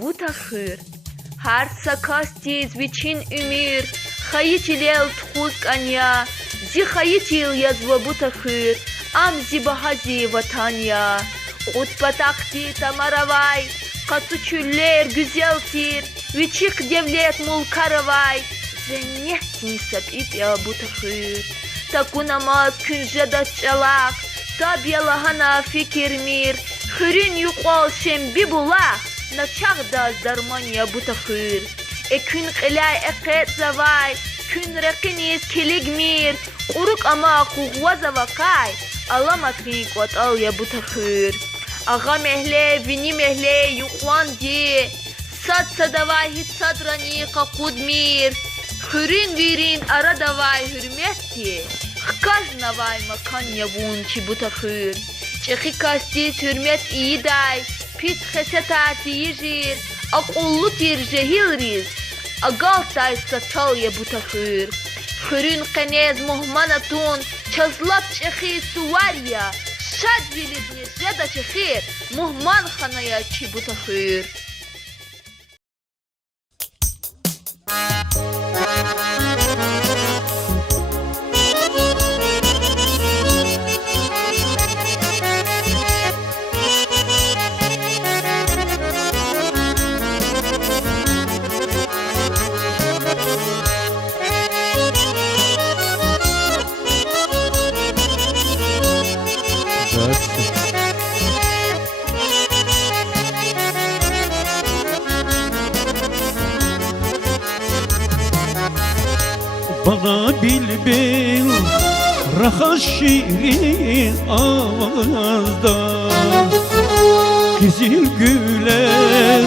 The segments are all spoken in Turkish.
bu tahır. Her sakastis viçin ümür, hayıtilel txuz kanya, zi hayıtil yazva bu tahır, am zi bahazi vatanya. Kutpatakti tamaravay, katı çüller güzeltir, viçik devlet mulkaravay, zennehtini sapit ya bu tahır. Takunamaz künce da çalak, tab yalahana fikir mir, hürün yuqal şembi bulak, naçak da zarmanya bu tahır. Ekün qilay eket zavay, kün rakiniz kilig mir, uruk ama kuvva zavakay, alamatrin kot al ya bu tahır. Ağa mehle, vini mehle, yuqwan di, sad sadavay hit sadrani qakud mir, hürün virin ara davay hürmetti. Kaz navay makan yavun çi bu tahır. Çekhi kastis hürmet iyi day, pis xeset atiyi jir, akullu tir jehil riz, agal tay satal ya bu tahır. Hürün qenez muhmanatun, çazlap çekhi suvarya, şad vilidni jada çekhir, muhman khanaya çi bu tahır. Bana bilbil rahat şirin ağızda, Kizil güler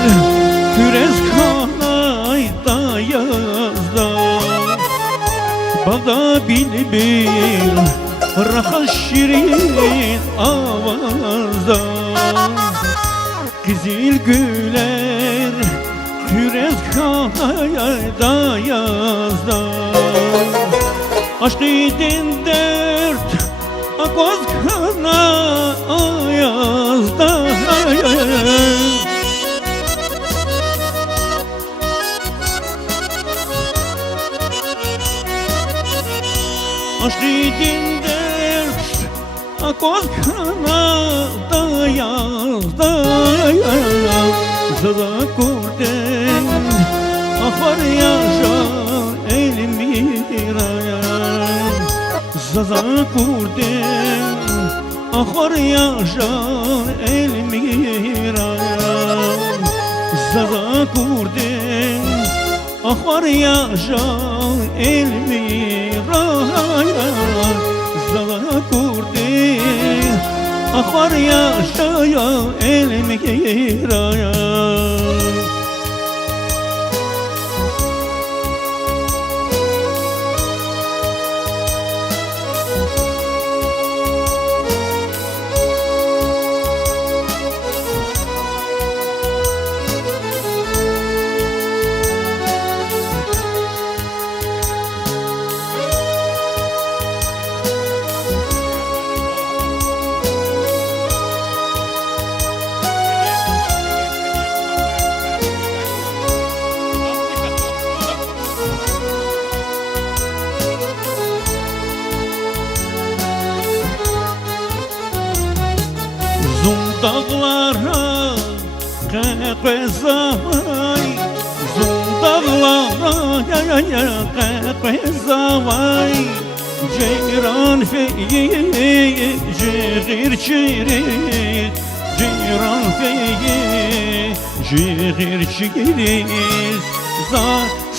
kürez kanayda yazda. Bana bilbil rahat şirin ağızda, Kizil güler kürez kanayda yazda. Aşk idin dert akoz kana ayazda. Aşk idin dert akoz kana da yazda. Zada kurden ahvar yaşar elmiraya. Zada kurden ahvar yaşar elmiraya. Zada kurden ahvar yaşar elmiraya. Zada kurden ahvar yaşar elmiraya. Dağlara qaqezavay, dağlara qaqezavay, ceyran feyi cığır çirit, ceyran feyi cığır çirit.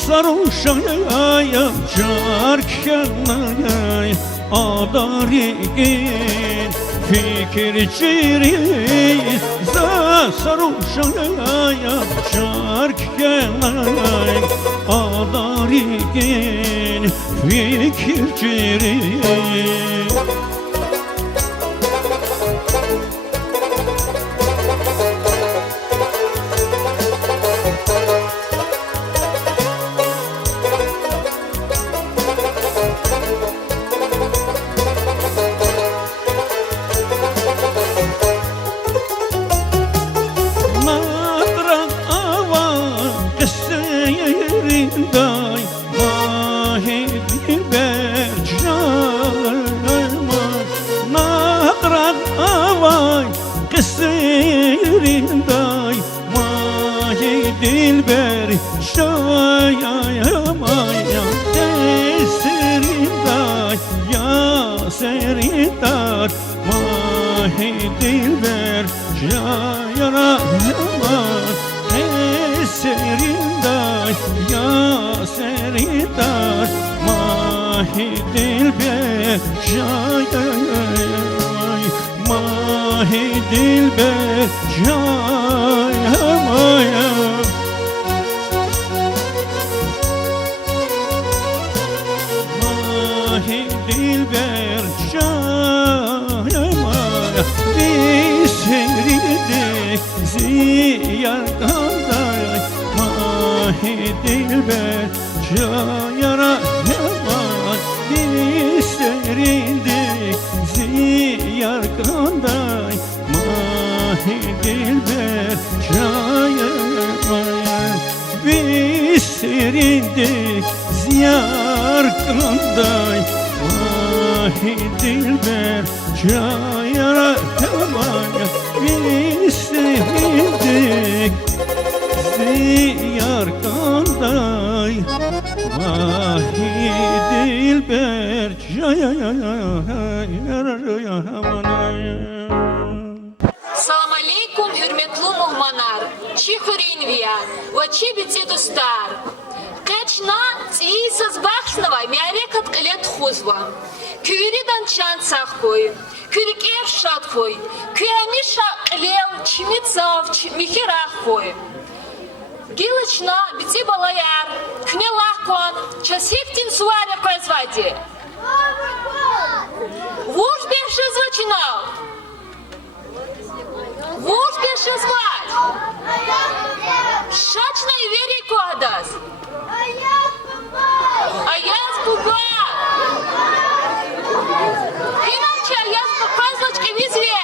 Saruşaya çarkşanay adarigin fikir çiriz. Saruşaya çarkşanay adarigin fikir çiriz. day mahi dilber canıma naqrat avay kesirin day mahi dilber şayama ya esirin day ya seridar mahi dilber şayama Serinder ya serinder mahi dilber şayay mahi dilber şayamaya mahi dilber şayamaya bir serinder ziyar kanday mahi dilber şayara yaman bir serindik ziyar kanday mahi dilber şayara bir serindik ziyar kanday mahi dilber şayara yaman bir serindik Ziyar kanday mahi dilber Салам алейкум, hürmetli muhmanar. Çi hüreyinviya ve çi biti dostar. Kaçna tsiyisiz baxsnava miarekat kılet xuzva. Küyridan çan saxkoy. Kürik ev şat koy. Küyamişa kılel çimit zav mihirah koy. Гилычна бити балаяр, күне лахкон, часифтин суаре производи. Вуж беши звучинал. Вуж беши звать. Шачна и вери кодас. А я спуга. Иначе я спуга звучки визве.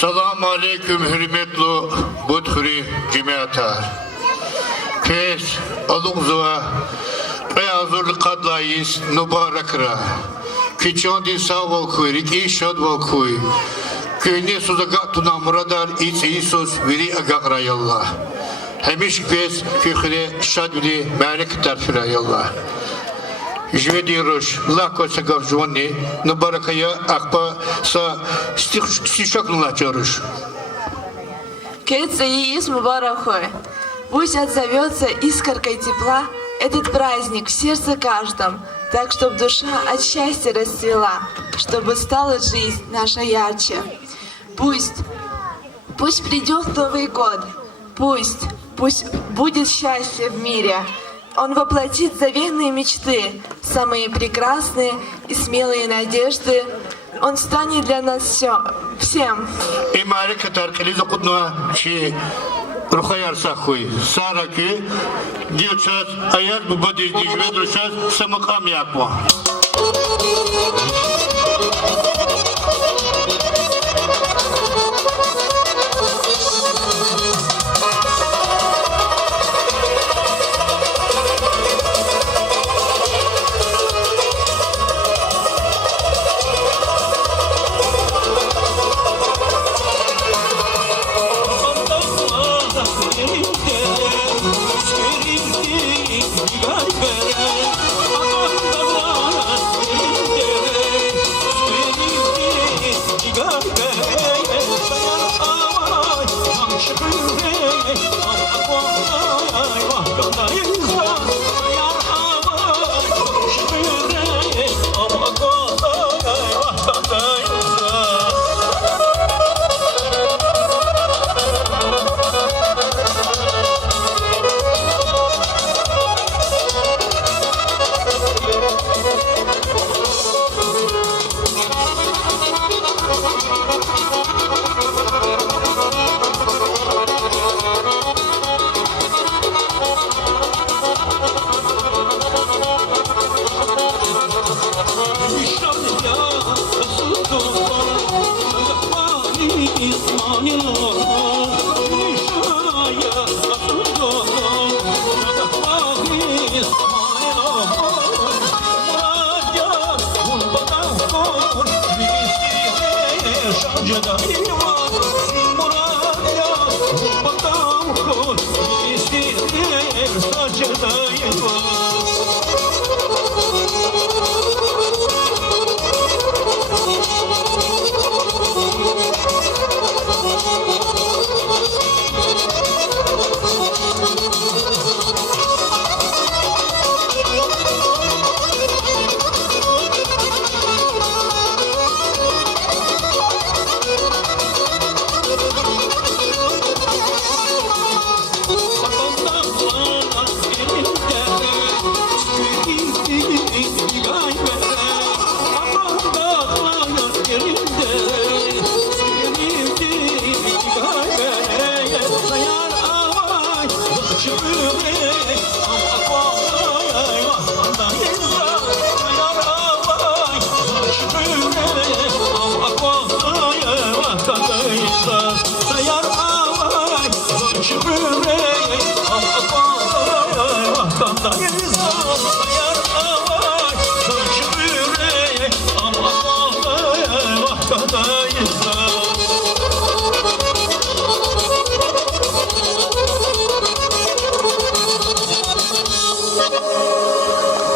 Selamun aleyküm hürmetli Budhuri cemaata. Pes alınzıva beyazırlı kadlayız nubarakra. Küçüğündü sağ volkuy, işad volkuy. Köyüne suzagat tuna muradar İsus veri agakrayallah. Hemiş pes köküne şad veri melik tarfirayallah. Живеди рош, лако се гавжвони, но баракая акпа са стишок налачаруш. Кеца Иис Мубарахой. Пусть отзовется искоркой тепла этот праздник в сердце каждом, так, чтобы душа от счастья расцвела, чтобы стала жизнь наша ярче. Пусть придет Новый год, пусть будет счастье в мире. Он воплотит заветные мечты, самые прекрасные и смелые надежды. Он станет для нас всем. И Мария Катар, Кализа Кудна, Чи Рухаяр Сахуй, Сараки, Дьючат, Аят Бубадиш, Дижведрушат, Самакам Яква.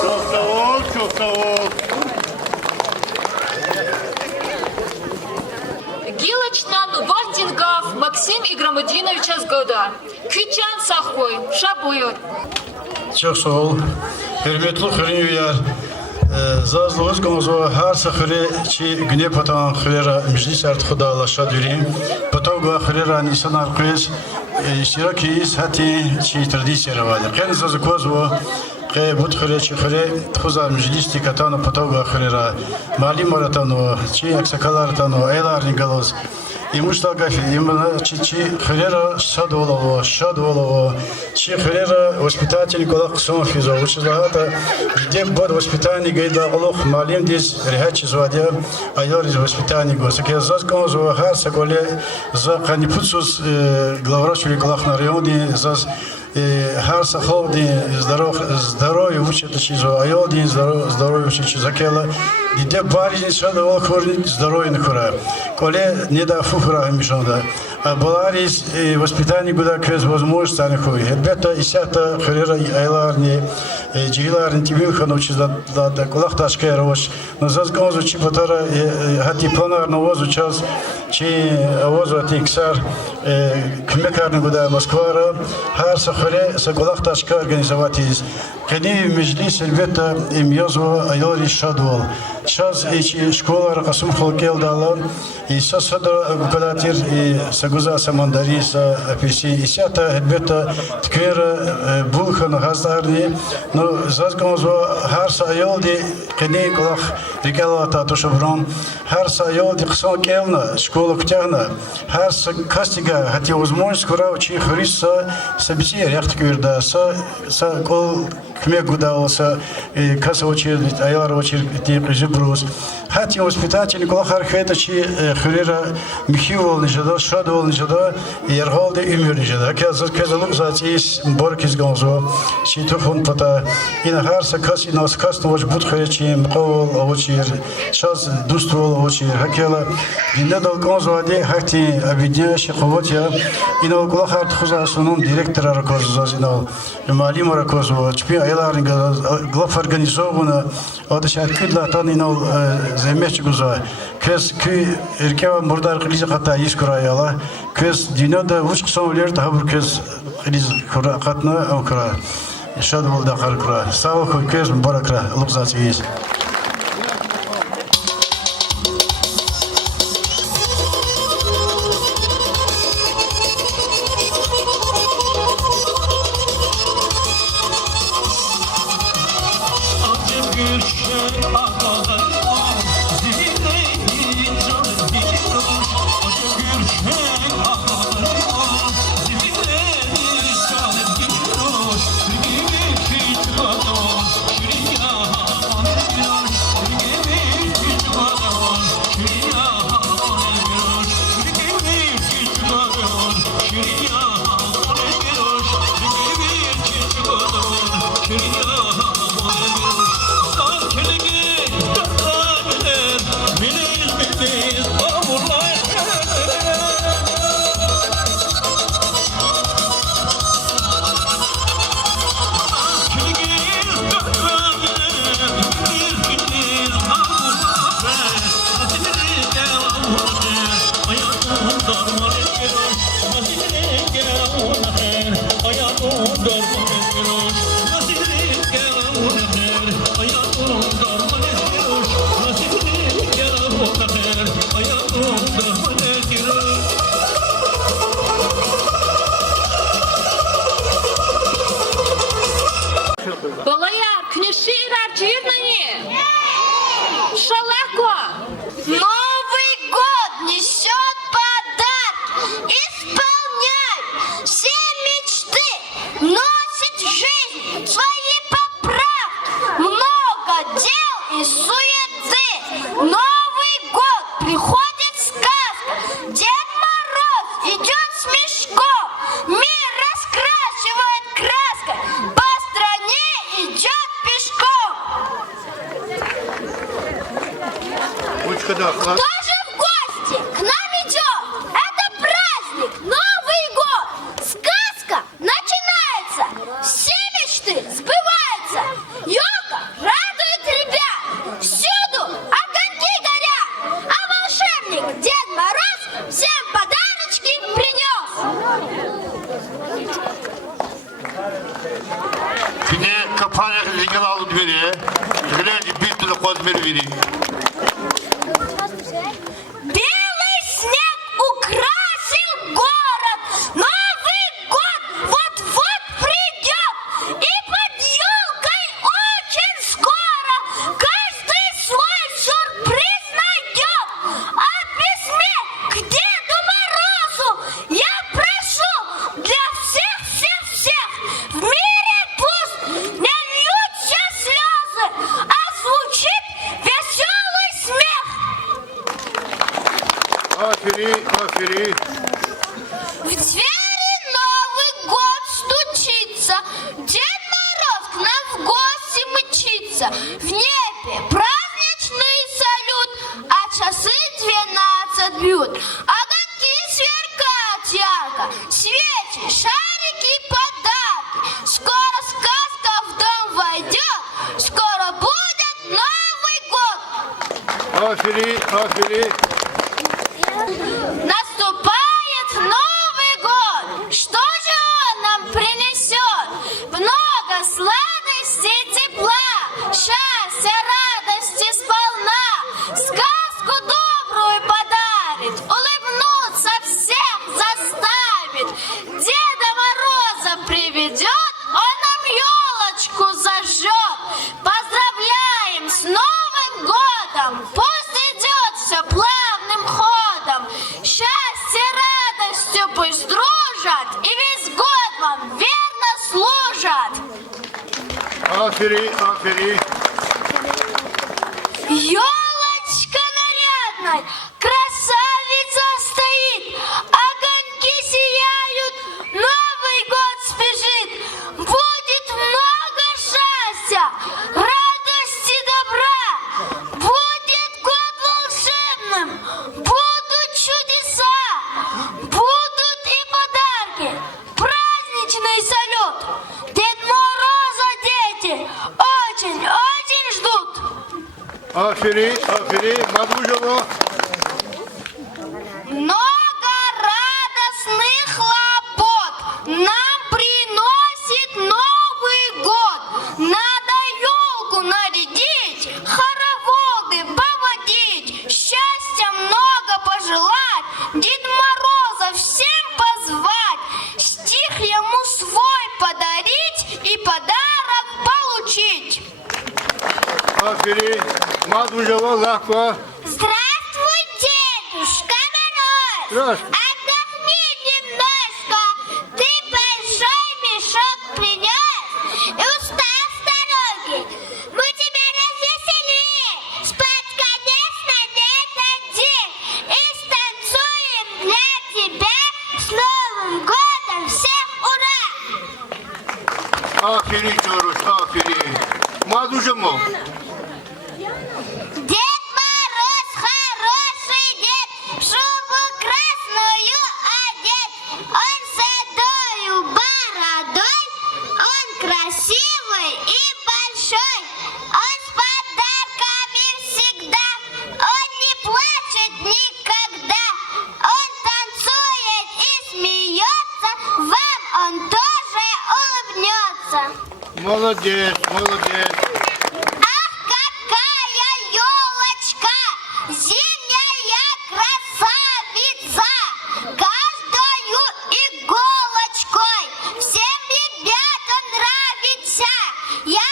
Çok sağ ol, çok sağ ol. Гилочнан Вахтингов Максим Игромадиновича Сгода. Küçen Sahkoy. Şabuyor. Çok sağ ol. Hürmetli xürüyüyer. Zazlığız gönzo her seferi çi güne patan xürera meclis ert xuda laşa dürüm. Patavga xürera nisan arqız iştirakiyiz hati çi tradisiya ravadı. Qen zazkoz o qe but xüre çi xüre xuza meclis tikatan patavga xürera mali maratano çi aksakalartano elar nigaloz. Имуштагафи, именно чи хрера шадолово, чи хрера воспитатель голах сонфизо, училата, где bod воспитание гайда голох малим дис рехачи звадя, айор из воспитания го. Саке заз конзо хар саголе за канипуцус главврачу голах на районе заз her sahovdi здоровье учит чизо, айодин здоровье учит чизакела. Диде барижни шада волхорни здоровье нахура. Коле не да фухра мишанда. А баларис воспитание гуда квез возможность нахуй. Ребята исята хрера айларни, джиларни тибилха научись да колах ташка рош. Но зазгонзу чи потара хати планар на возу час чи возу атиксар кмекарни гуда Москвара. Her sefere sekolak taşka organizavatiz. Keni meclis elbette imyazva ayori şadol. Şaz içi şkolar kasım halkel dalan. İsa sada bukalatir seguza samandari sa apisi isata elbette tkera bulhan hazdarni. No zazgonzva her sayoldi keni kolak rikalata toşabron. Her sayoldi kısa kelna şkola kutağına. Her kastiga hati uzmon skora uçi hırissa sabisi react kürda sa kol kime guda olsa kasa очередь ayar очередь типа брус хати воспитатель кола хархета чи хрера михивол нижада шадол нижада ергалде умер нижада казалук затис боркис гонзо чи тофон пата ина харса каси нас касно воч буд хречи мқол очер шаз дуствол очер хакела динадал гонзо аде хати абидя шиқовотя ина кола харт хуза sunum direktor arakozuz ino malim arakozuz çpi ayların glaf organizovana o da şarkıla tanino zemeç guza kes ki erkeva murdar krizi kata iskurayala kes dinada uç sonler tabur kes kriz katna okra şad bolda qarkra sağ ol kes barakra lubzatiyiz Şuraya Балаяр, книжирар, жирнани. Шалако. Новый год несет подарки, исполняй все мечты, носит в жизнь свои поправки, много дел и суеты. Новый год приходит сказка, Дед Мороз идет с мешком, мир раскрашивает краской, по стране идет пешком. Тоже в гости к нам идет. Это праздник, Новый год. Сказка начинается, все мечты сбываются. Ёлка радует ребят, всюду огоньки горят. А волшебник Дед Мороз всем подарочки принес. Yine kapağına ligel alıp veriyor. Gülerce bir türlü kozmeri veriyor. Белый снег украсил город. Новый год вот-вот придет. И под елкой очень скоро каждый свой сюрприз найдет. О письме к Деду Морозу я прошу для всех-всех-всех. В мире пусть не льются слезы, а звучит веселый смех. Aferin, aferin. В двери Новый год стучится, Дед Мороз к нам в гости мчится. В небе праздничный салют, а часы 12 бьют. Огоньки сверкают ярко, свечи, шарики, подарки. Скоро сказка в дом войдет, скоро будет Новый год. Aferin, aferin. Наступает Новый год. Что же он нам принесет? Много сладостей, тепла, счастья, радости сполна. Сказку добрую подарит, улыбнуться всех заставит. Деда Мороза приведет, он нам елочку зажжет. Поздравляем с Новым годом, пусть идет все плавным ходом. Счастье, радостью пусть дружат, и весь год вам верно служат. Aferin, aferin. Елочка нарядная, красавица стоит, огоньки сияют, Новый год спешит. Будет много счастья, радости, добра, будет год волшебным, будут чудеса, будут и подарки, праздничный салют. Дед Мороза дети очень-очень ждут. Aferin, aferin. Madrujovo. Много радостных хлопот нам приносит Новый год. Надо елку нарядить, хороводы поводить, счастья много пожелать, Дед Мороза всем позвать, стих ему свой подарить и подарок получить. Aferin. Madrujovo, lahko. Здравствуй, Дедушка Мороз! Здравствуй. Отдохни немножко, ты большой мешок принес, и устав с дороги, мы тебя развеселим, спать, конечно, не дадим, и станцуем для тебя, с Новым годом всех ура! Aferin Çoruş, aferin. Madrujovo. Дед Мороз хороший дед, в шубу красную одет. Он седою бородой, он красивый и большой. Он с подарками всегда, он не плачет никогда. Он танцует и смеется, вам он тоже улыбнется. Молодец, молодец. Ах, какая елочка, зимняя красавица, каждою иголочкой всем ребятам нравится. Я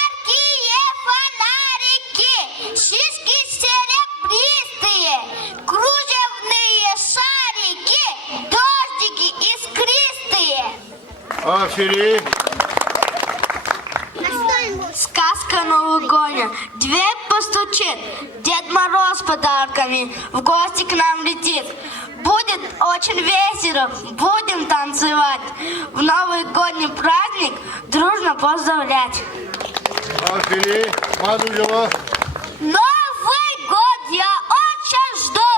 Афери. Сказка новогодняя. Дверь постучит, Дед Мороз с подарками в гости к нам летит. Будет очень весело, будем танцевать. В новогодний праздник дружно поздравлять. Афери. Мадужева. Новый год я очень жду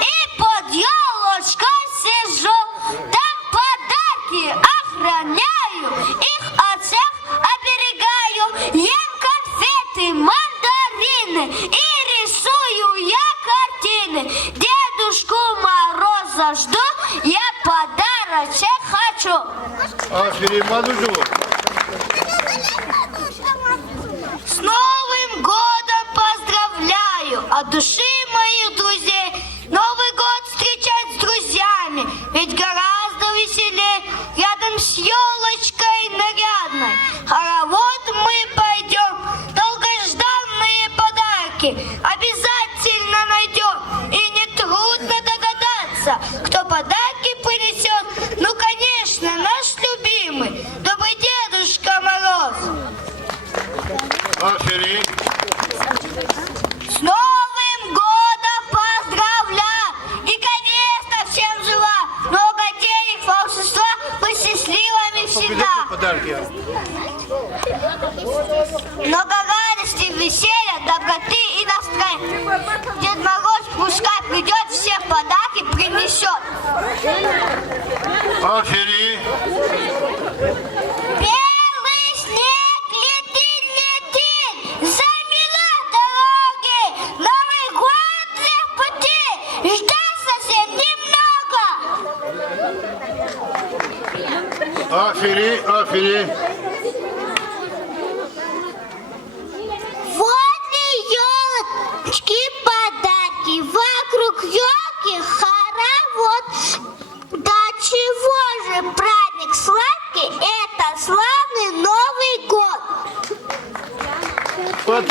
и под елочкой сижу. Там подарки охраняю, их от всех оберегаю. Ем конфеты, мандарины и рисую я картины. Дедушку Мороза жду, я подарочек хочу. Афери. Мадужева. С Новым годом поздравляю от души моих друзей. Новый год встречать с друзьями, ведь гораздо веселее рядом с елочкой нарядной. Хоровод мы пойдем, долгожданные подарки обязательно найдем. И нетрудно догадаться, кто подарки принесет. Ну, конечно, наш любимый, добрый Дедушка Мороз. Афери. С Новым годом поздравляю! И, конечно, всем жила! Много денег, волшебства, быть счастливыми всегда! Подарки. Много радости, веселья, доброты и настроения! Дед Мороз пускай придет, всех подарки принесет! Афери. Белый снег летит, летит, замела дороги, Новый год в пути, ждать совсем немного. Афери. Афери. Возле елочки подарки, вокруг елки хоровод. Да чего же праздник сладкий, это славный Новый год. Под.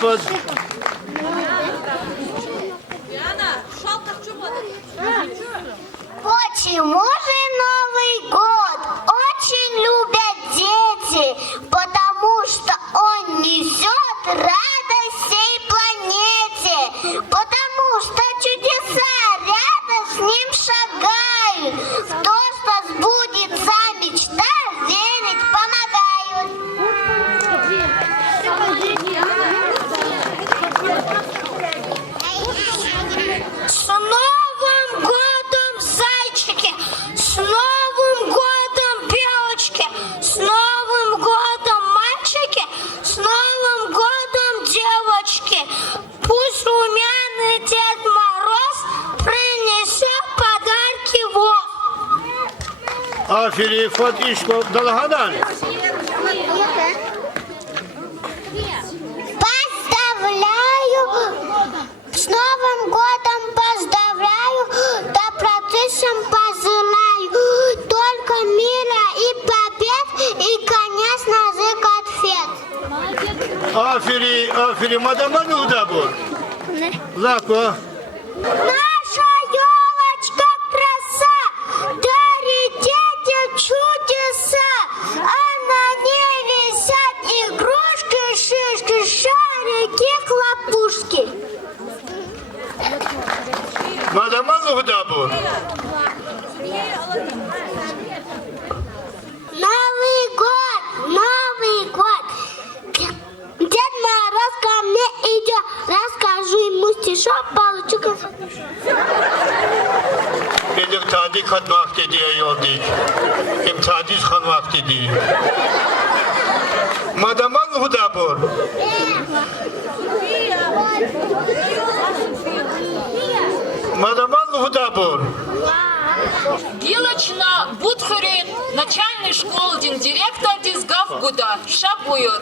Почему же Новый год очень любят дети? Потому что он несет радость всей планете. Потому что чудеса рядом с ним шагают. В то, что сбудется мечта, верить помогают. С Новым годом, зайчики! С Новым годом, белочки! С Новым годом, мальчики! С Новым годом, девочки! Пусть румяный Дед Мороз принесет подарки в Афери. Фатишко. Далгадан. Поздравляю! С Новым годом поздравляю! Добродушием пожелаю! Только мира и побед, и, конечно же, конфет! Афери. Афери. Мадаману дабур. Лако. Наша елочка краса дарит детям чудеса, а на ней висят игрушки, шишки, шарики, хлопушки. Мадаману дабур. Новый год, Новый год. Дед Мороз ко мне идет, расскажу ему стишок, получу конфету. İmtihadi kat vakti diye yoldik. İmtihadi kan vakti diye. Madaman hudabur. Мадаман Худабур. Гилочна Будхурин, начальной школы, директор Дизгав Гуда, Шабуйор.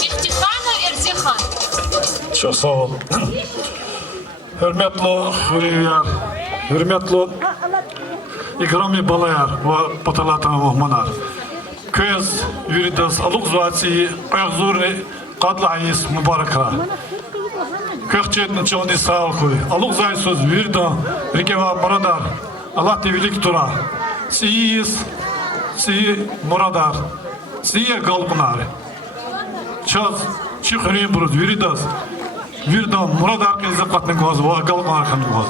Мехтихана Эрзихан. Çok sağ ol. Hürmetli hürriyer, hürmetli ikrami balayar ve patalatına muhmanar. Köz yuridas aluk zuatsi ayakzurni qadla ayis mübarekra. Kökçetni çoğuni sağ koy. Aluk zaysuz yurida rikeva baradar. Allah tevilik tura. Siyiz си Мурадар, си Галпнар. Час чи хрен бурд виридас. Вирдан Мурадар ке закатны гоз, ва Галпнар хан гоз.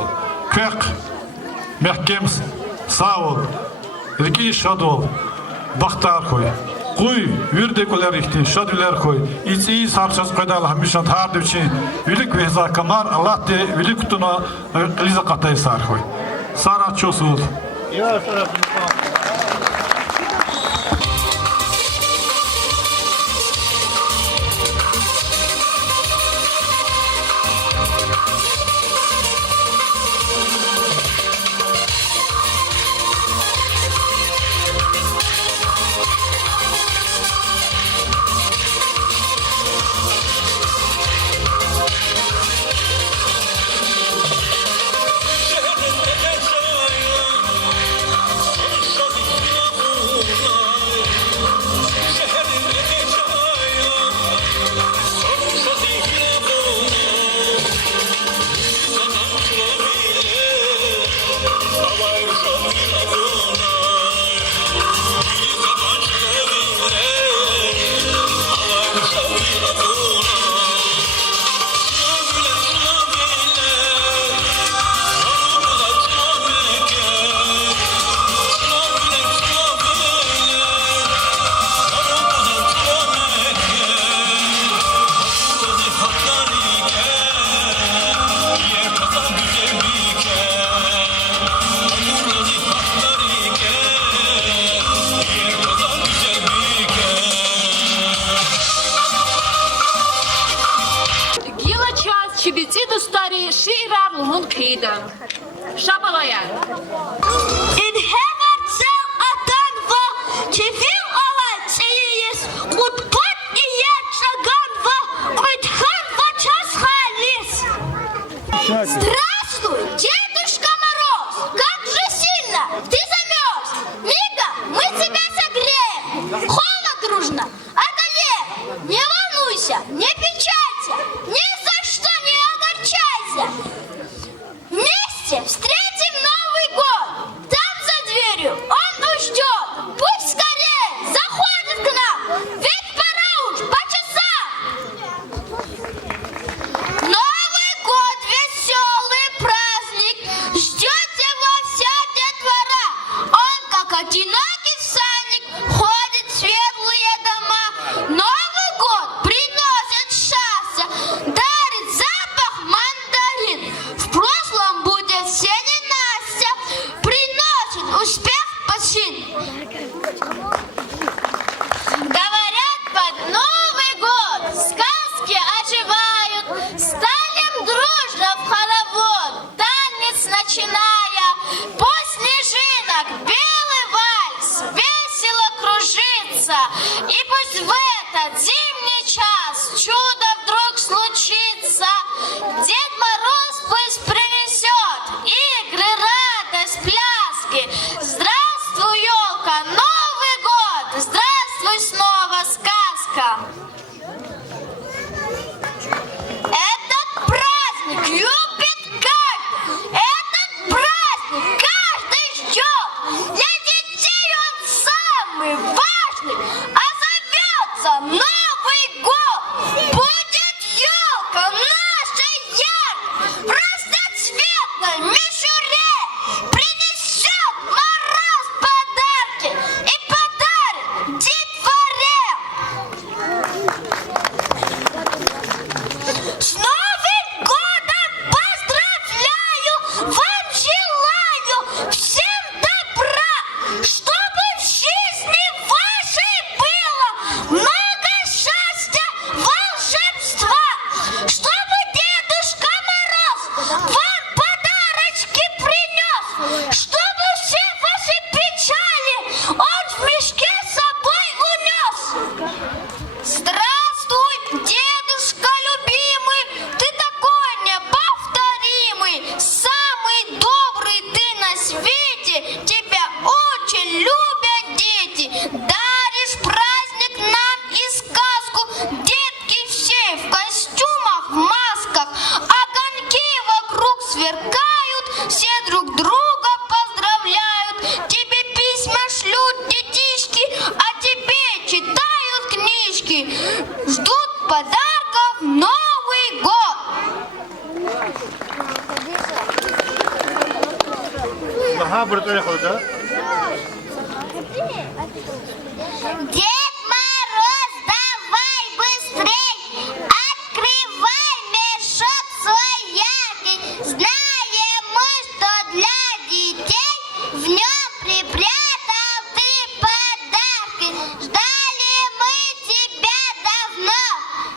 Кек Мехкемс Савол, Рики Шадол, Бахтар хой. Куй вирде колер ихти шадвилер хой. İçi sarças kadar hamishan tardı için vilik veza kamar Allah te vilik kutuna liza katay sar hoy. Sara çosul. Çibiti dostları şiirar lumun kıydan. Şabalaya. In heaven cel atan va kefil ala çeyiz. Kutput iyet şagan va kuthan va час халис. Здравствуй, Дедушка Мороз! Как же сильно ты замерз! Мига, мы тебя согреем! Холод дружно одолеем! Не волнуйся, не печалься! Ни за что не огорчайся! Вместе встретим Новый год! Там за дверью он уж ждет! Пусть скорее заходит к нам! Ведь пора уж по часам! Новый год — веселый праздник! Ждет его вся детвора! Он, как одинокий всадник, ходит в светлые дома! Новый год приносит счастье! подарков в Новый год. Дед Мороз, давай быстрей, открывай мешок свой яркий. Знаем мы, что для детей в нем припрятал ты подарки. Ждали мы тебя давно,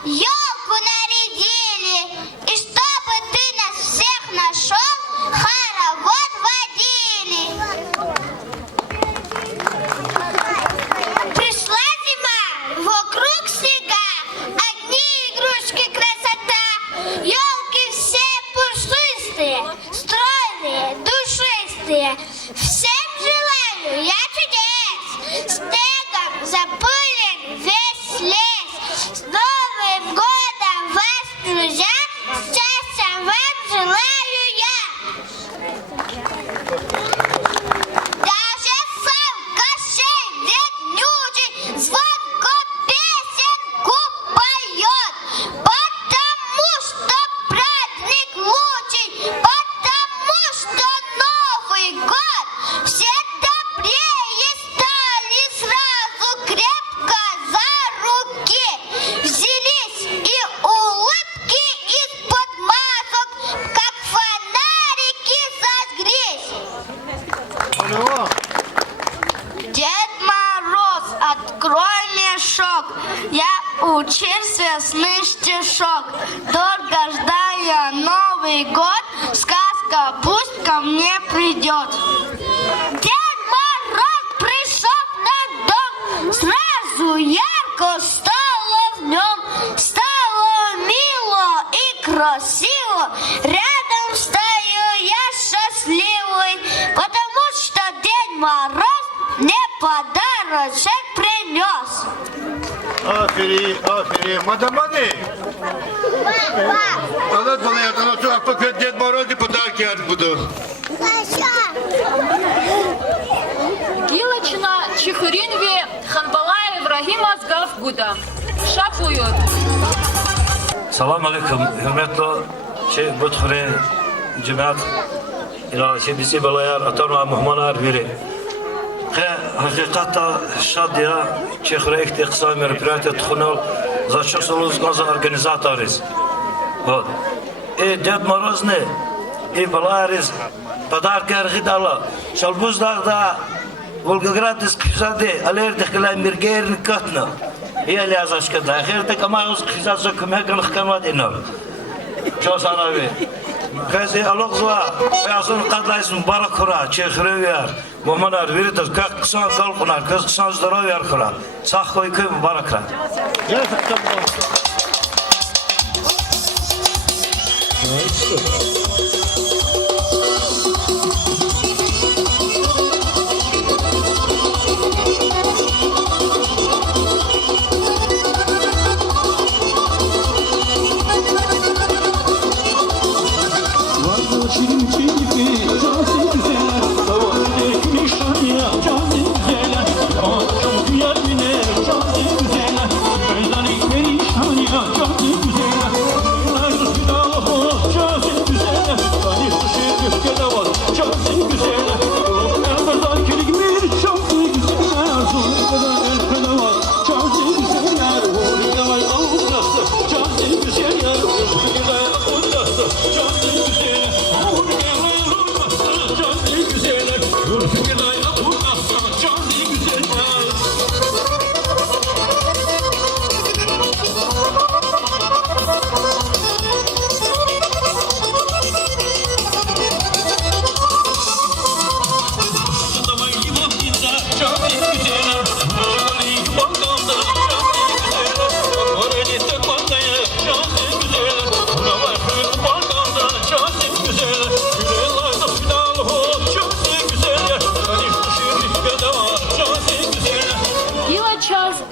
елку нарядили, и чтобы ты нас всех нашел, хоровод водили. Пришла зима, вокруг снега, одни игрушки красота, елки все пушистые, стройные, душистые. Всем желаю я чудес, снегом запылен весь лес. С Новым годом вас, друзья, счастья вам желаю я. Даже сам Кощей Ведмючий звонко песенку поет, потому что праздник лучший, потому что Новый год все добрее стали сразу крепко за руки. Взялись и улыбки из-под масок, как фонарики зажглись. Дед Мороз, открой мешок, я учил с весны стишок. Долгожданный Новый год, сказка пусть ко мне придет. Дед Мороз пришел на дом, сразу ярко стало в нем, стало мило и красиво. Рядом стою я счастливый, потому что Дед Мороз мне подарочек принес. Aferin. Madam Mani. Anlatmalı yakın otur. Akbak Ded Moroz подарки буду. Гилочна Чихуринви Ханбалай Ибрагим Азгав Гуда. Шапуют. Salam aleyküm, hürmetli Budhuri cemaat ila bizi balayar atarma muhmanar biri. Hakikatta şadiya Çekhre iktisam merpirate tkhunal zaşık soluz gaza organizatörüz. Вот. Ded Moroz ne? Balayarız подарки аргидала. Шалбуздагда Волгоград искизаде алердихла миргерн катна. Я лязашкада. Ахирте камаус кизазо кумекан хканвадинор. Чо санави? Гази алогзва ясун кадлайс мубарак хура Чехревяр. Муманар виридас как ксан галкунар, как ксан здоровьяр хура. Сахой кы мубаракра.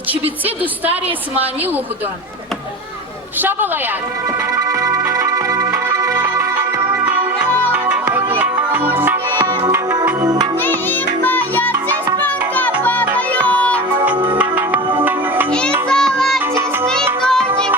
Чебицы дустария смани лухуда. Шабалаят. И золотистый дождик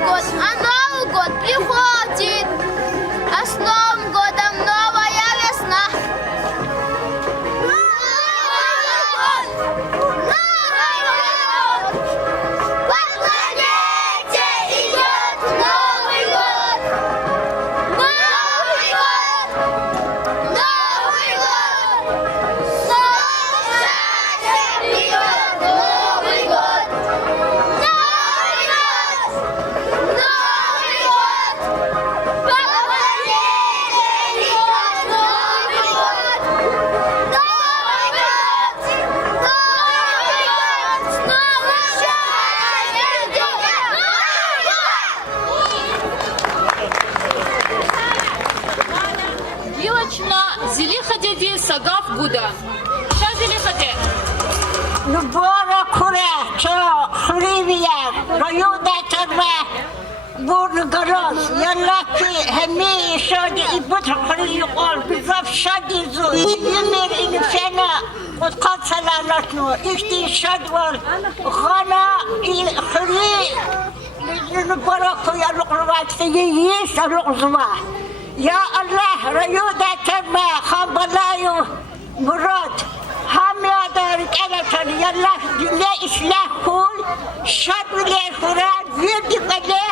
год, а Новый год приходит, а с Новым годом новая весна. По планете идет Новый год. Новый год. Новый год. Счастье придет Новый год. Новый год. Новый год. По планете идет Новый год. Новый год. Новый год. Снова счастье придет Новый год. Гилочна Зелиходе Сагав Гуда. Ша Зелиходе. Нубора куре, чо хривия, роюда тебе, бургороз, ялаки, хеми, шоди, и бутр хрию ол, бизав шоди зу, юмир инфена, от кацалалатну, ихти шодвол, хана и хри, нубора куя лукрват, фиги есть лукрва. Я Аллах, роюда тебе, хамбалаю, мурад, Hamiyadar kelatan yallah dünya islah kul şadrile kuran yedikale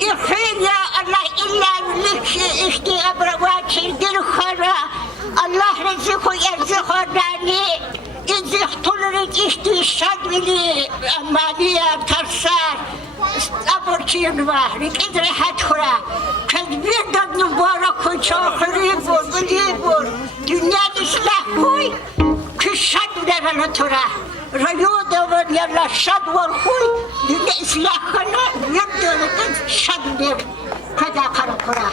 ihir ya Allah illa likşi işti abravati dil khara Allah rizku erzikhanani izih tulurit işti şadvili amaliya tarsar aborçiyun var ikidre hatkura kedbir dad mübarek kuy çakhiri bur bilibur dünya islah kuy Kışat devlet tura, rayu devlet yalla şad var huy, dünya islahına bir devletin şad bir kada karakura.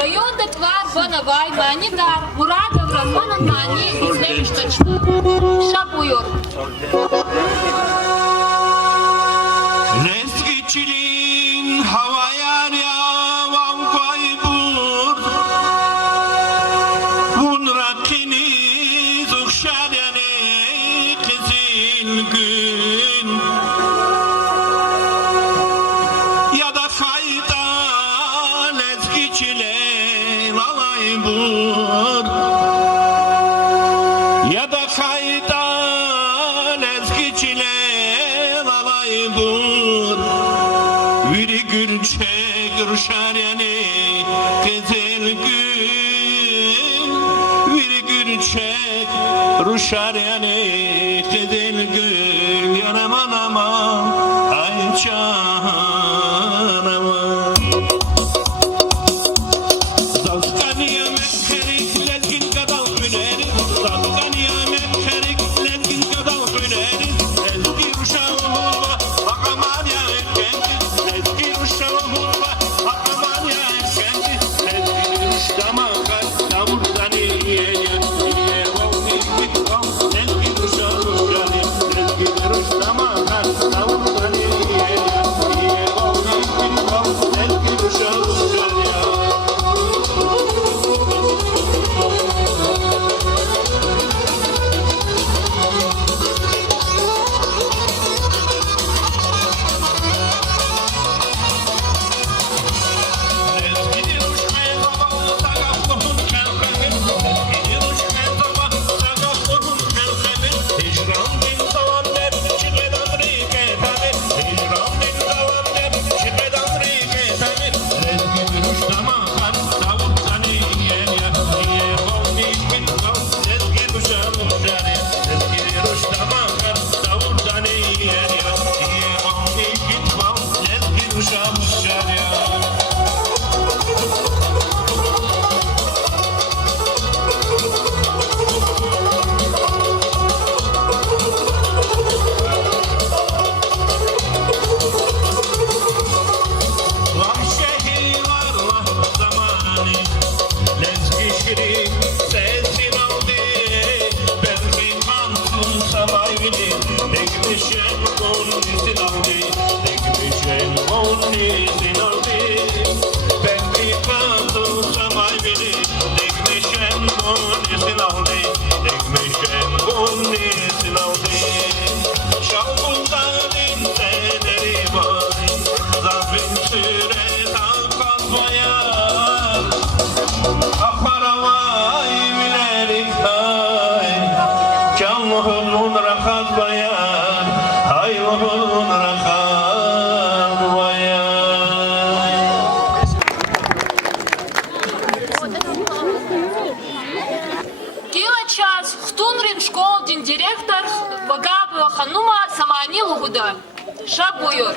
Районда твар Банавай Манигар Мурада Рамона Мани Излечточна. Ша buyur. Lezgiçilin havaya yavan kaybur Bunrakini zuhşadeni kızıl gün Ya da fayda lezgiçilin alaybur Ya da fayda lezgiçilin alaybur Viri gülçek ruşaryani kızıl gün Viri gülçek ruşaryani kızıl gün Yanaman aman ay canamam Zaltkaniya mekkerik lezgin kadal hüneri Zaltkaniya mekkerik lezgin kadal hüneri Lezgi ruşağımla hakaman ya erkendi Lezgi ruşağımla hakaman ya erkendi Lezgi ruşağıma kal davuldan iyiye Iye vavni bitvam lezgi ruşağımla Lezgi ruşağıma kal davuldan iyiye Iye vavni bitvam lezgi ruşağımla Şal Yolun rakam vaya. Кила час хтунрин школ дин директор Вагабова Ханума Саманил Гуда. Шабуйор.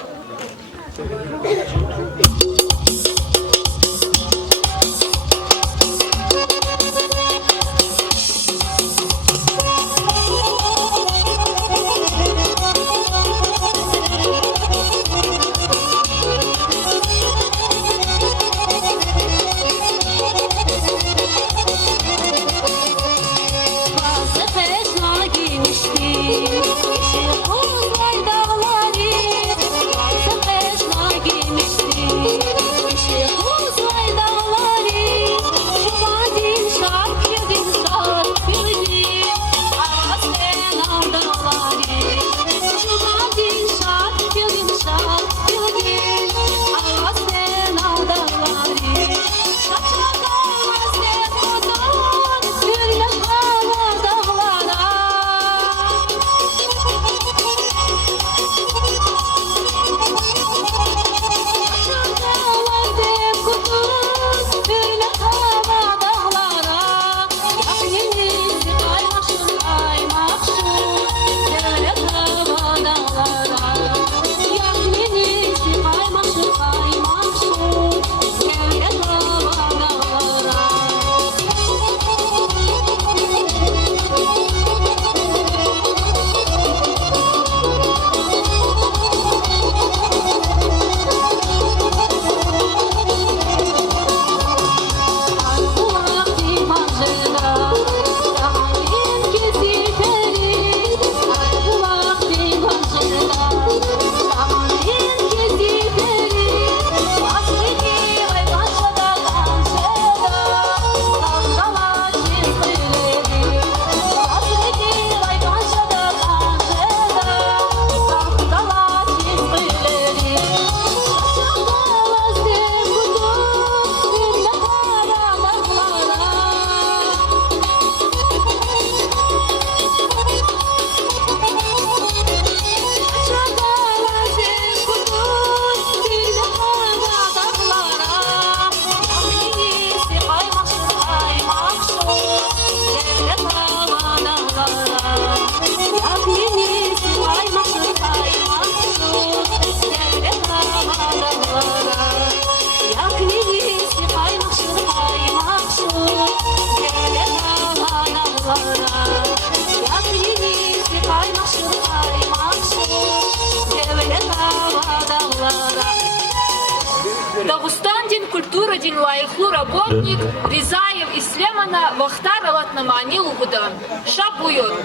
Дагустандин культура дин лайхлу работник Ризаев и Слемана Вахтар Алатнаманил Гуда. Шабуйор.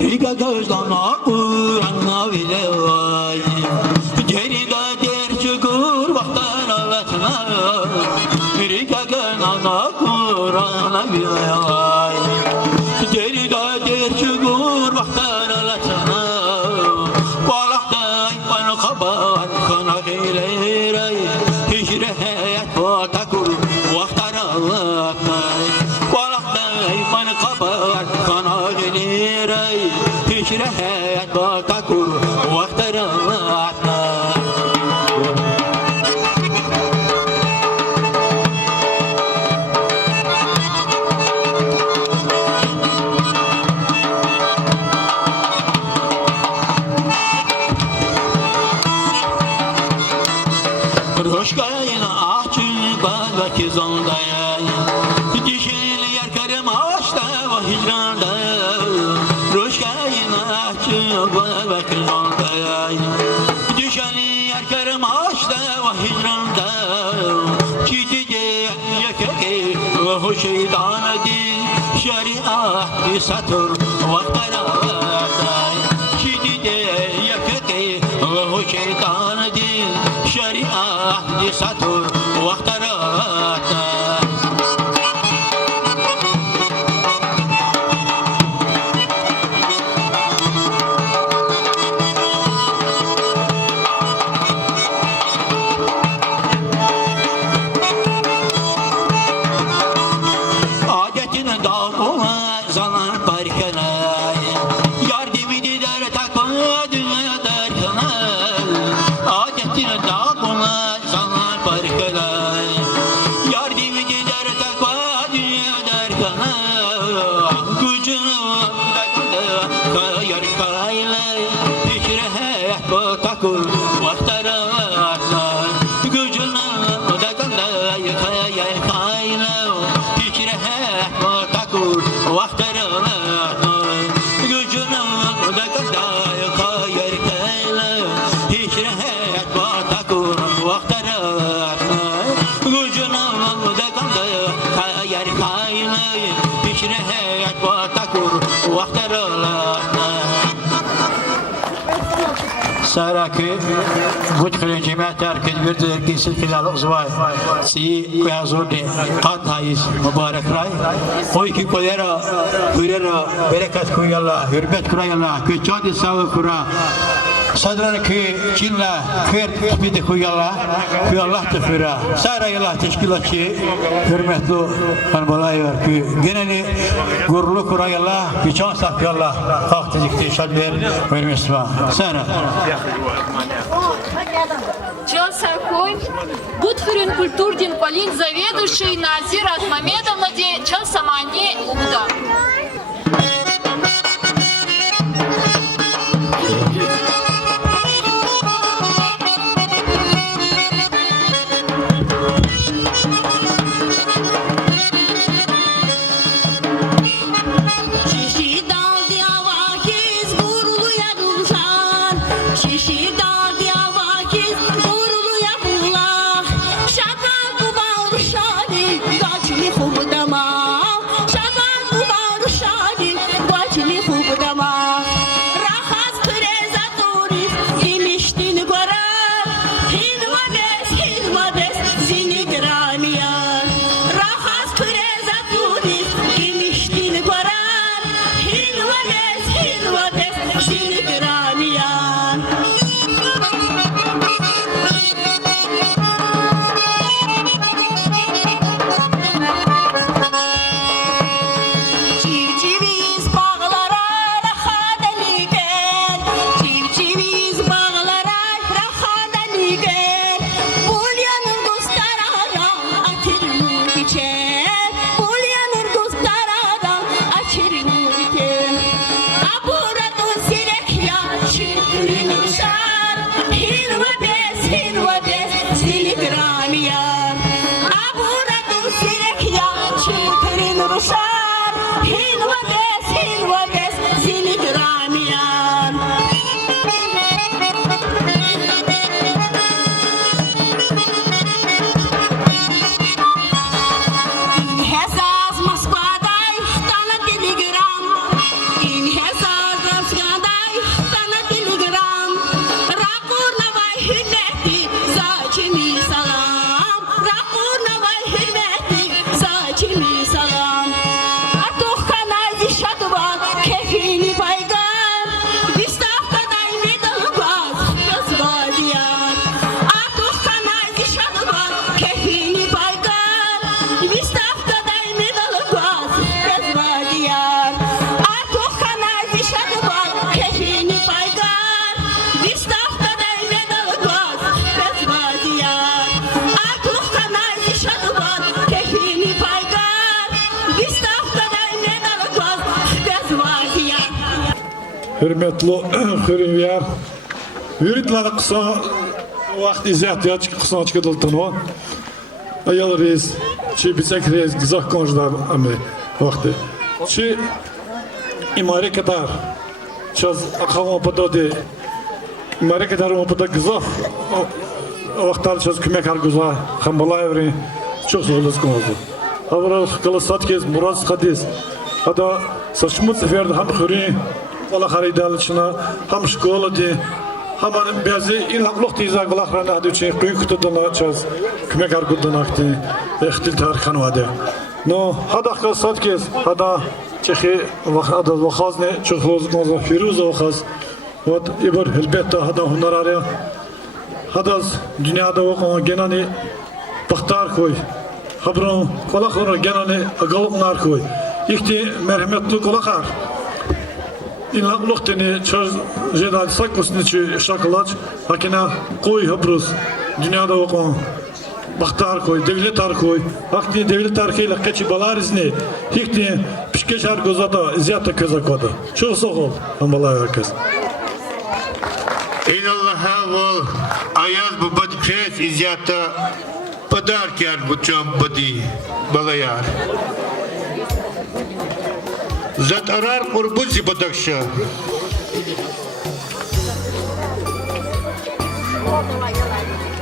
Riga gözdan akur anna bile vay. Geride der çıkır vaktan alatına. Riga gözdan akur anna bile vay. Geride der çıkır vaktan alatına. Balakta bana kaban kana girer. Hicre hayat vatakur vaktan alatına. Balakta bana kaban kana girer. Hicret batakur vaktaratna. Roşkayna ahçın kalbaki zondaya. Dişili yer karım ağaçta ve hicranda. Roşkayna ahçın kalbaki zondaya. Dişili yer karım ağaçta ve hicranda. Çitice yakaki ve hu şeytan din. Şeriat satur vaktarata. Çitice yakaki ve hu şeytan din. Şeriat satur vaktarata. sana parkelay Yardım eder takma dünya derkenay Adetine takma sana parkelay Yardım eder takma dünya derkenay Gücünü takma kayar kaylay Fikre hep takır vaktarlar Gücünü takma kayar kaylay Fikre hep takır vaktarlar Gücünü takma kayar kaylay Fikre hep takır vaktarlar Gücünü takma kayar kaylay Fikre hep takır vaktarlar ساركي بدخل الجماعة تركز برد الكيس خلال الأسبوع سي ويازودي قاد هايس مبارك راي خوي كي كوليرا كوريرا بركات كوي الله هربت كراي الله كي تشادي ساو كورا صدرنا كي جيلا خير بيد كوي الله كي الله تفرا سارا الله تشكيلات شيء هرمتلو كان بلاير كي جنني غورلو كراي الله كي شان ساك الله وقت ذيك شادبر ويرمسوا سارا Чел Саркой, Будхарин культурдин Полин, заведующий Назир Ахмамедовна, Чел Самани Угда. Hürmetli hürriyer, yürütleri kısa vakti ihtiyacı kısa çıkıdıltın o. Ayal reis, bizek reis gizah konuşlar ama vakti. İmare kadar, çaz akavon patadı, İmare kadar o patadı gizah, vaktar çaz kümek harguzlar, hambalay evri, çok zorluz konuşdu. Havara kılasat kez, muraz hadis, hada saçmut seferde ham hürri, Valla xaridalışına ham şkola di hamar bazı ilhamlıq tizak vlaxrana hadi çey quyuqtudana çaz kümek argudana akti ixtil tarixan vade no hada qasat kes hada çexi vaqada vaqazne çoxloz qoza firuz vaqaz vat ibr elbette hada hunarare hada dünyada oqan genani baxtar koy xabron qolaqora genani aqalqnar koy İhti merhametli kulakar. İnanlık deni çöz jedal sakosunu çü şakalaç. Hakina koy habrus. Dünyada okun. Baktar koy, devlet ar koy. Hakti devlet arkayla kaçı balarizne. Hikti pişkeşar gozada ziyata közakoda. Çok sağ ol. Ambalay herkes. İnallah vol ayaz bu badkes izyata padarkar bu çam badi balayar. Zat arar kurbuzi badakşa.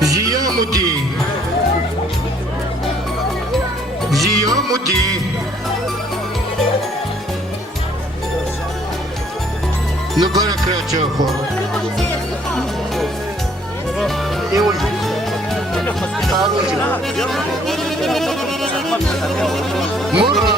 Ziyamudi. Ziyamudi. Nubarak raçaho. Murat.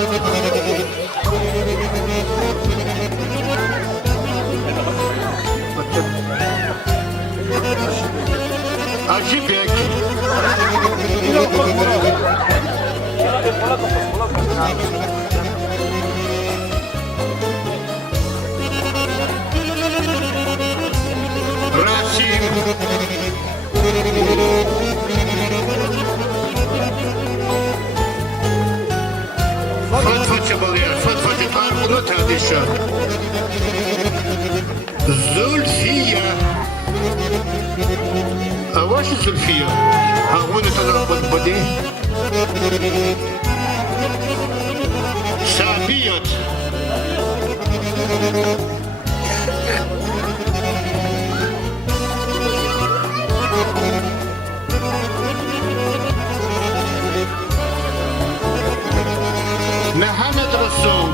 Acibek. Rasim. Fatfa çabalıyor. Fatfa çabalıyor. Bunu tartışıyor. Zulfiye. Ваша Зульфия, а вон это на воде. Сабият. Мухаммед Расул.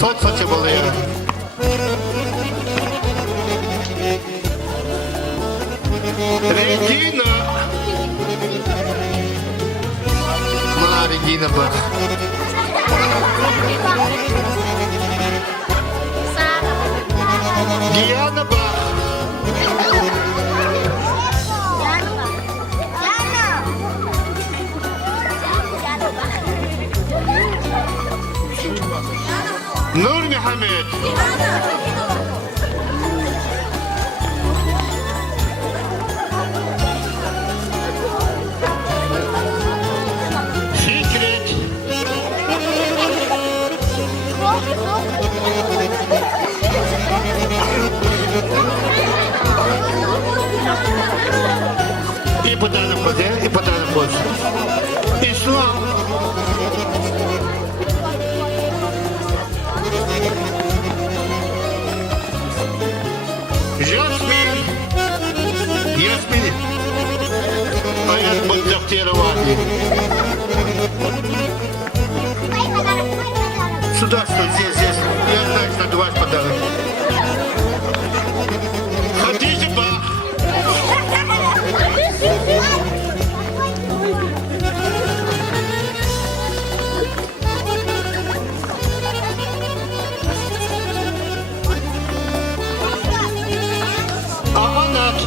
Fatfa çabalıyor. Regina. Ma Regina bak. Diana bak. Nur Muhammed. Fikret. И подарок ходе, и подарок ходе. Ислам. Jasmin. Jasmin. Ayat Багдахтеровани. Сюда, что здесь. Я знаю, что это ваш подарок. Хотите бах? Аманат.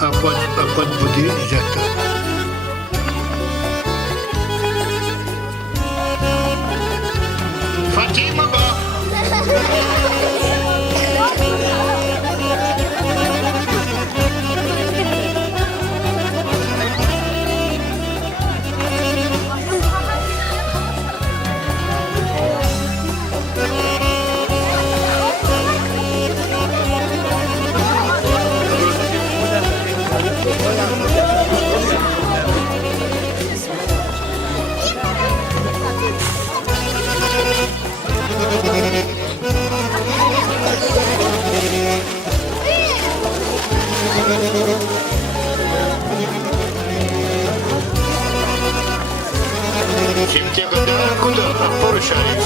Апат буде взято. Фатима бах. Şimdi kadar kuda poruşayız.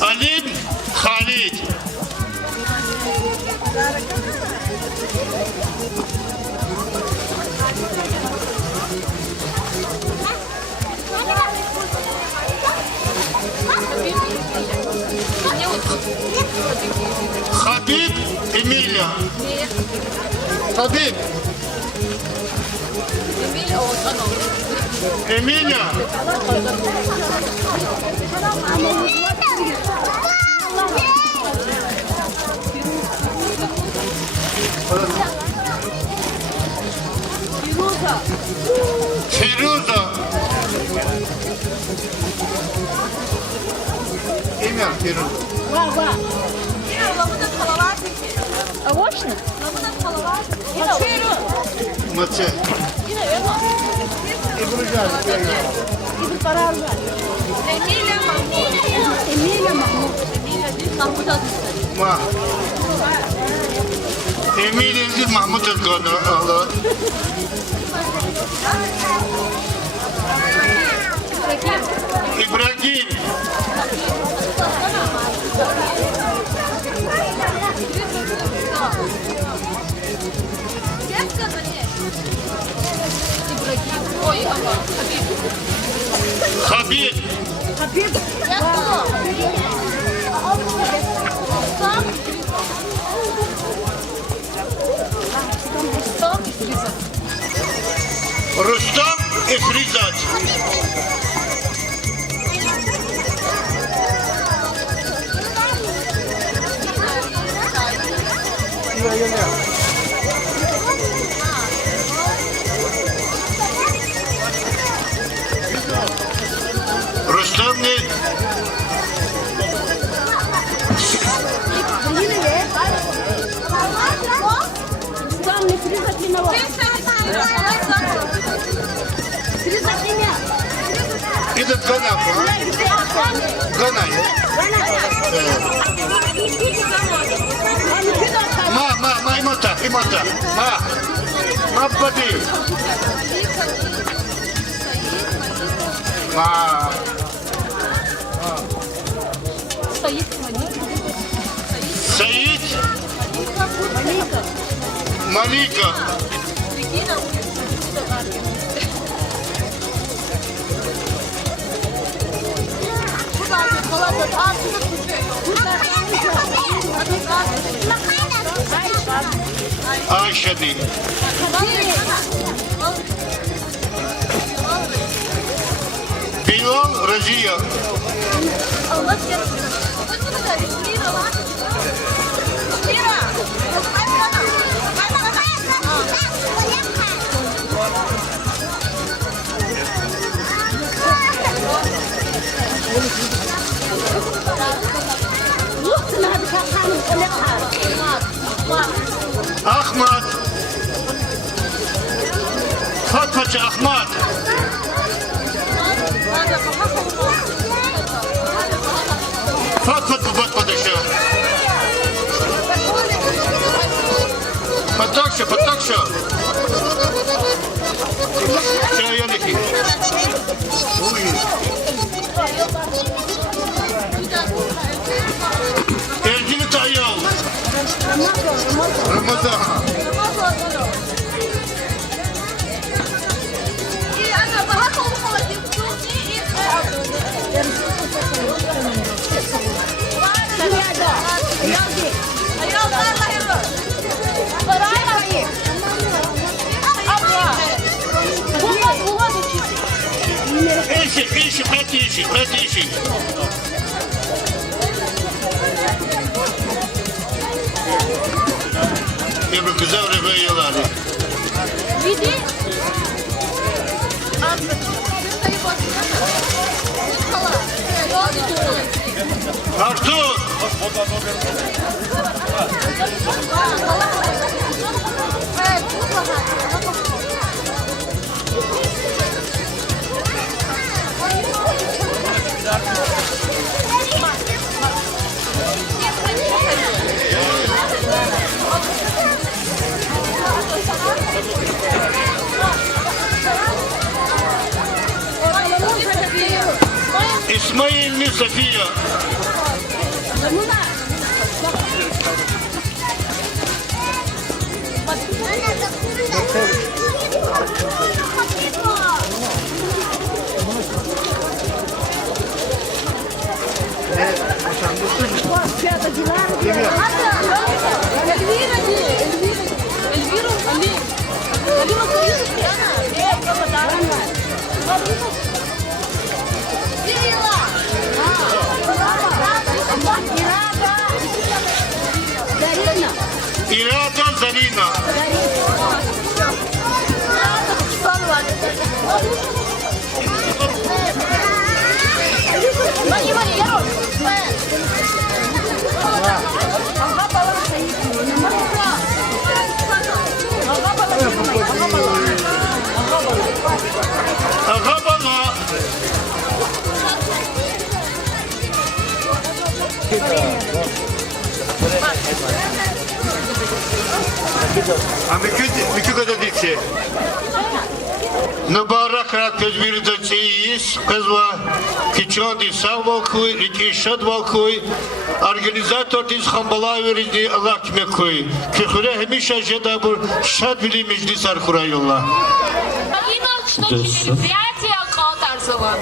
Alim Halid. Habib Emilia. Habib. Emilia. Firuza. Имя Firuza. Maçı. Ma. Emilia Mahmut Özkan'ı Allah. İbrahim. Habib. Rustam Efrizat. Rustam ne? Это Ганапа. Ганай. Ma, imota. Ma, badi. Ma. Said. Malika. Makanya Ayşe'di. Bilal Reziya. Ahmet. Fatmacı Ahmet. Fatma Batmadaşı. Patakşa. Çayaniki. Ergini Tayyal. Ramazan. İşi. Ebru kıza oraya yiyorlardı. Artur! İsmail Safiye. İrada Zarina. Agabala. Mikü dikçe. Mübarek rak tezbiri de çeyiz. Kızva kiçandi sağ valkuy, likişad valkuy. Organizatör tiz xambalay verildi Allah kime koy. Kühüre hemişe jedabur şad bili meclis arkuray yolla. Иночное мероприятие Калтарцева.